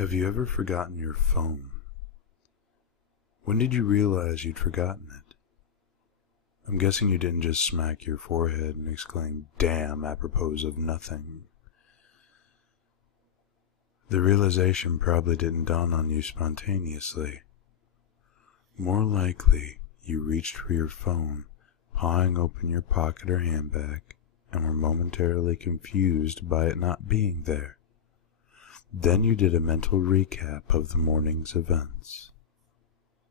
Have you ever forgotten your phone? When did you realize you'd forgotten it? I'm guessing you didn't just smack your forehead and exclaim, "Damn," apropos of nothing. The realization probably didn't dawn on you spontaneously. More likely, you reached for your phone, pawing open your pocket or handbag, and were momentarily confused by it not being there. Then you did a mental recap of the morning's events.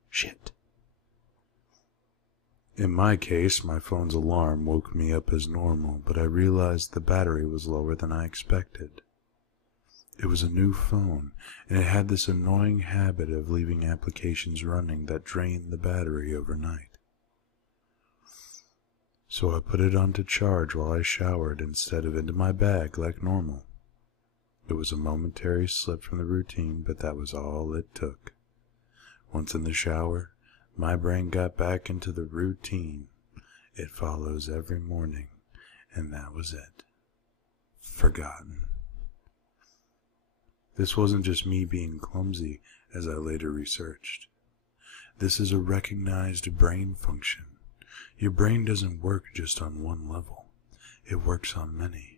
Shit. In my case, my phone's alarm woke me up as normal, but I realized the battery was lower than I expected. It was a new phone, and it had this annoying habit of leaving applications running that drained the battery overnight. So I put it on to charge while I showered instead of into my bag like normal. It was a momentary slip from the routine, but that was all it took. Once in the shower, my brain got back into the routine it follows every morning, and that was it. Forgotten. This wasn't just me being clumsy, as I later researched. This is a recognized brain function. Your brain doesn't work just on one level. It works on many.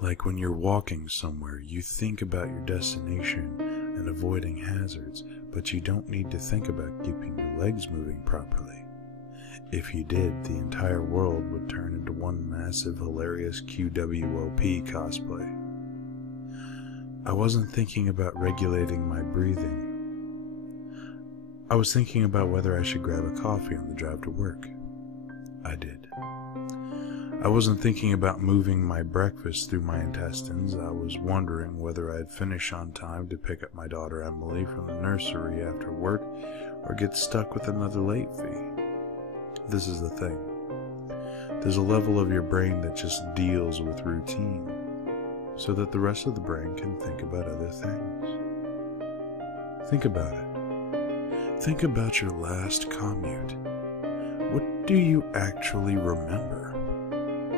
Like when you're walking somewhere, you think about your destination and avoiding hazards, but you don't need to think about keeping your legs moving properly. If you did, the entire world would turn into one massive, hilarious QWOP cosplay. I wasn't thinking about regulating my breathing. I was thinking about whether I should grab a coffee on the drive to work. I did. I wasn't thinking about moving my breakfast through my intestines. I was wondering whether I'd finish on time to pick up my daughter Emily from the nursery after work or get stuck with another late fee. This is the thing. There's a level of your brain that just deals with routine, so that the rest of the brain can think about other things. Think about it. Think about your last commute. What do you actually remember?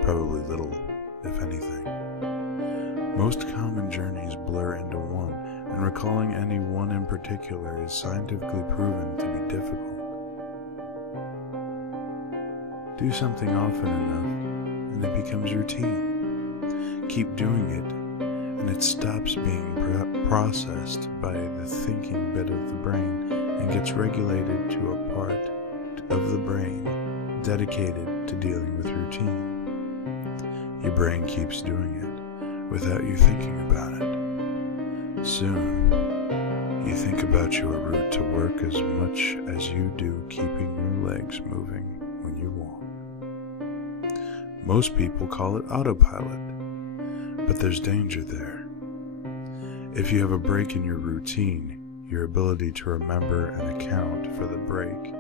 Probably little, if anything. Most common journeys blur into one, and recalling any one in particular is scientifically proven to be difficult. Do something often enough, and it becomes routine. Keep doing it, and it stops being processed by the thinking bit of the brain and gets regulated to a part of the brain dedicated to dealing with routine. Your brain keeps doing it without you thinking about it. Soon, you think about your route to work as much as you do keeping your legs moving when you walk. Most people call it autopilot, but there's danger there. If you have a break in your routine, your ability to remember and account for the break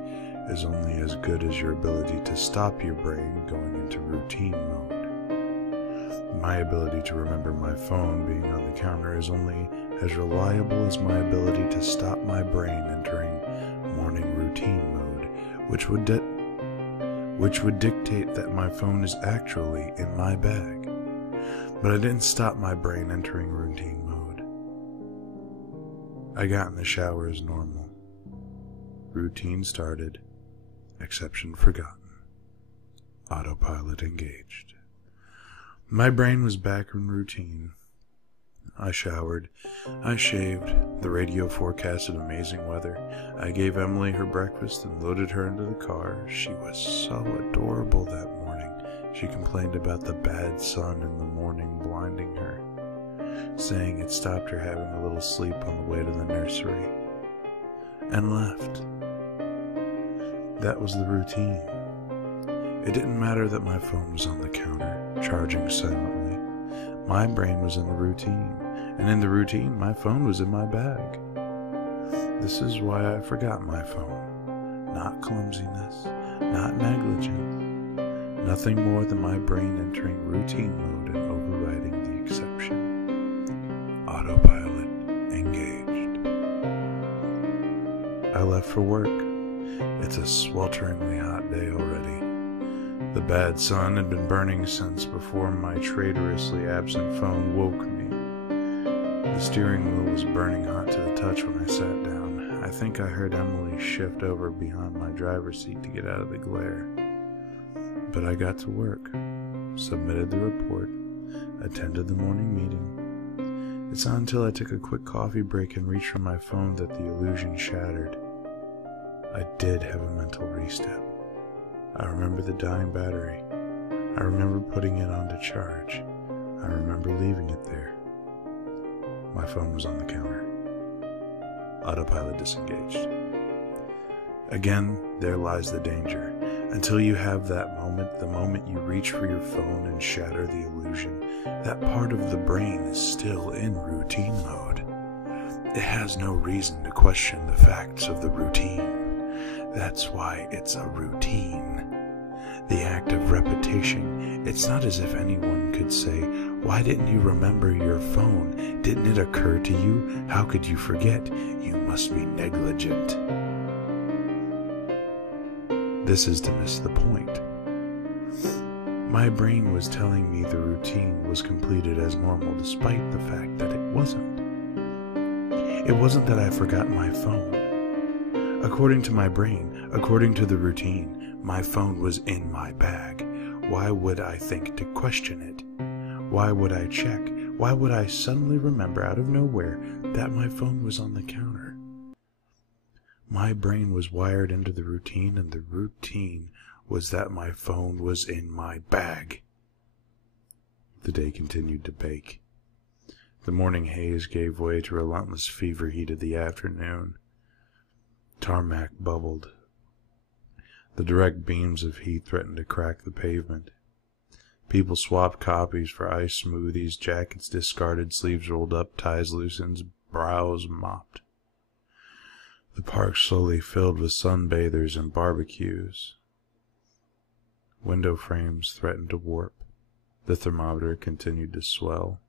is only as good as your ability to stop your brain going into routine mode. My ability to remember my phone being on the counter is only as reliable as my ability to stop my brain entering morning routine mode, which would dictate that my phone is actually in my bag. But I didn't stop my brain entering routine mode. I got in the shower as normal. Routine started. Exception forgotten. Autopilot engaged. My brain was back in routine. I showered. I shaved. The radio forecasted amazing weather. I gave Emily her breakfast and loaded her into the car. She was so adorable that morning. She complained about the bad sun in the morning blinding her, saying it stopped her having a little sleep on the way to the nursery, and left. That was the routine. It didn't matter that my phone was on the counter, charging silently. My brain was in the routine, and in the routine, my phone was in my bag. This is why I forgot my phone. Not clumsiness, not negligence, nothing more than my brain entering routine mode and overriding the exception. Autopilot engaged. I left for work. It's a swelteringly hot day already. The bad sun had been burning since before my traitorously absent phone woke me. The steering wheel was burning hot to the touch when I sat down. I think I heard Emily shift over behind my driver's seat to get out of the glare. But I got to work, submitted the report, attended the morning meeting. It's not until I took a quick coffee break and reached for my phone that the illusion shattered. I did have a mental restep. I remember the dying battery. I remember putting it on to charge. I remember leaving it there. My phone was on the counter. Autopilot disengaged. Again, there lies the danger. Until you have that moment, the moment you reach for your phone and shatter the illusion, that part of the brain is still in routine mode. It has no reason to question the facts of the routine. That's why it's a routine. The act of repetition, it's not as if anyone could say, "Why didn't you remember your phone? Didn't it occur to you? How could you forget? You must be negligent." This is to miss the point. My brain was telling me the routine was completed as normal despite the fact that it wasn't. It wasn't that I forgot my phone. According to my brain, according to the routine, my phone was in my bag. Why would I think to question it? Why would I check? Why would I suddenly remember out of nowhere that my phone was on the counter? My brain was wired into the routine, and the routine was that my phone was in my bag. The day continued to bake. The morning haze gave way to relentless fever heat of the afternoon. Tarmac bubbled. The direct beams of heat threatened to crack the pavement. People swapped copies for iced smoothies, jackets discarded, sleeves rolled up, ties loosened, brows mopped. The park slowly filled with sunbathers and barbecues. Window frames threatened to warp. The thermometer continued to swell.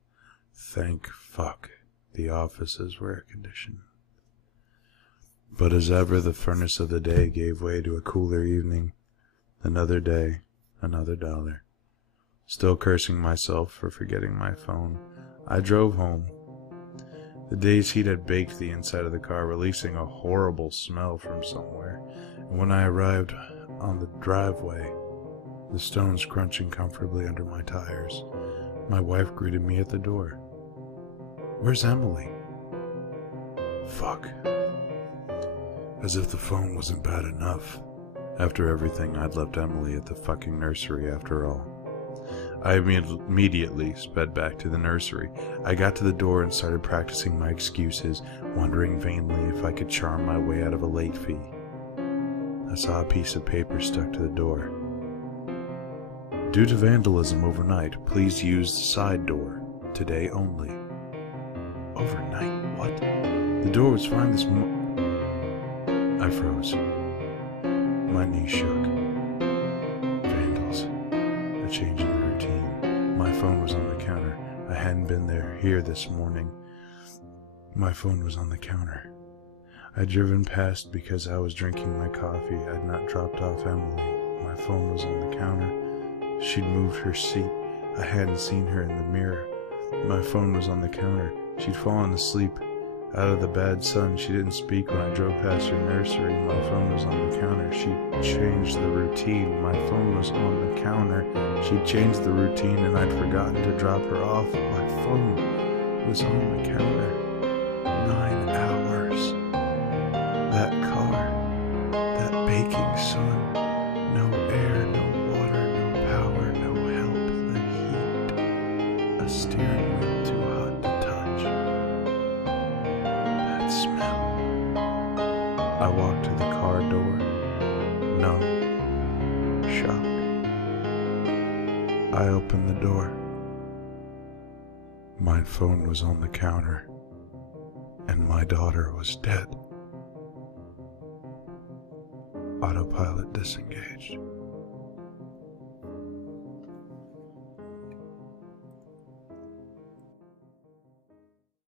Thank fuck the offices were air-conditioned. But as ever, the furnace of the day gave way to a cooler evening. Another day, another dollar. Still cursing myself for forgetting my phone, I drove home. The day's heat had baked the inside of the car, releasing a horrible smell from somewhere. And when I arrived on the driveway, the stones crunching comfortably under my tires, my wife greeted me at the door. "Where's Emily?" Fuck. As if the phone wasn't bad enough. After everything, I'd left Emily at the fucking nursery after all. I immediately sped back to the nursery. I got to the door and started practicing my excuses, wondering vainly if I could charm my way out of a late fee. I saw a piece of paper stuck to the door. "Due to vandalism overnight, please use the side door. Today only." Overnight? What? The door was fine this morning. I froze. My knees shook. Vandals. A change in the routine. My phone was on the counter. I hadn't been here this morning. My phone was on the counter. I'd driven past because I was drinking my coffee. I'd not dropped off Emily. My phone was on the counter. She'd moved her seat. I hadn't seen her in the mirror. My phone was on the counter. She'd fallen asleep. Out of the bad sun, she didn't speak when I drove past her nursery. My phone was on the counter. She changed the routine. My phone was on the counter. She changed the routine and I'd forgotten to drop her off. My phone was on the counter. 9 hours. That car. That baking sun. No air, no water, no power, no help. The heat. A steering wheel too hot to touch. Smell. I walked to the car door. No. Shocked. I opened the door. My phone was on the counter, and my daughter was dead. Autopilot disengaged.